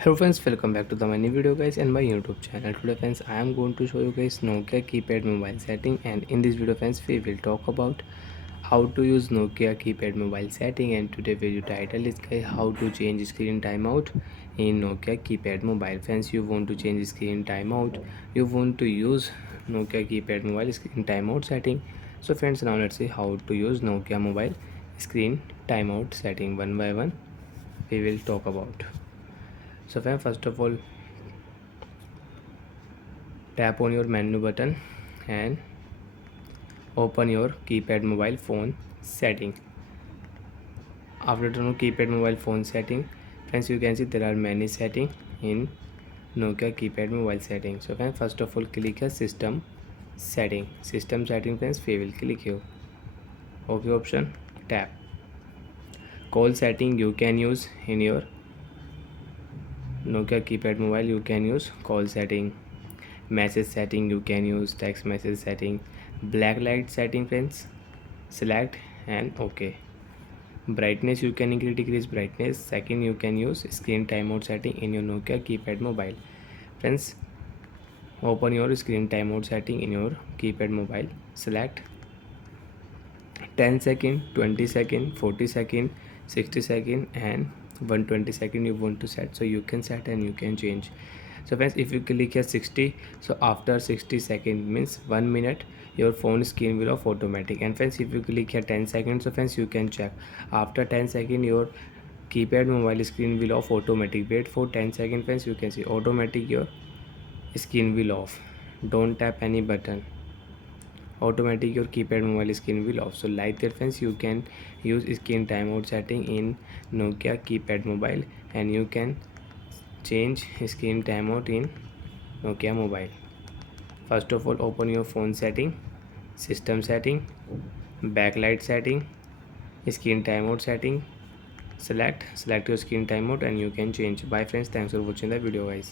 Hello friends, welcome back to the my new video guys and my YouTube channel. Today friends, I am going to show you guys Nokia keypad mobile setting, and in this video friends we will talk about how to use Nokia keypad mobile setting. And today video title is guys how to change screen timeout in Nokia keypad mobile. Friends, you want to change screen timeout, you want to use Nokia keypad mobile screen timeout setting. So friends, now let's see how to use Nokia mobile screen timeout setting. One by one we will talk about. So friends, first of all, tap on your menu button and open your keypad mobile phone setting. After turn on keypad mobile phone setting, friends, you can see there are many settings in Nokia keypad mobile setting. So friends, first of all click here system setting. Friends, we will click here OK option. Tap call setting. You can use in your Nokia keypad mobile, you can use call setting. Message setting, you can use text message setting. Black light setting, friends, select and OK. Brightness, you can increase decrease brightness. Second, you can use screen timeout setting in your Nokia keypad mobile. Friends, open your screen timeout setting in your keypad mobile. Select 10 second, 20 second, 40 second, 60 second and 120 second you want to set. So you can set and you can change. So friends, if you click here 60, so after 60 second means 1 minute your phone screen will off automatic. And friends, if you click here 10 seconds, so friends, you can check after 10 second your keypad mobile screen will off automatic. Wait for 10 seconds friends, you can see automatic your screen will off. Don't tap any button, automatic your keypad mobile screen will off. So like that friends, you can use screen timeout setting in Nokia keypad mobile, and you can change screen timeout in Nokia mobile. First of all, open your phone setting, system setting, backlight setting, screen timeout setting. Select your screen timeout and you can change. Bye friends, thanks for watching the video guys.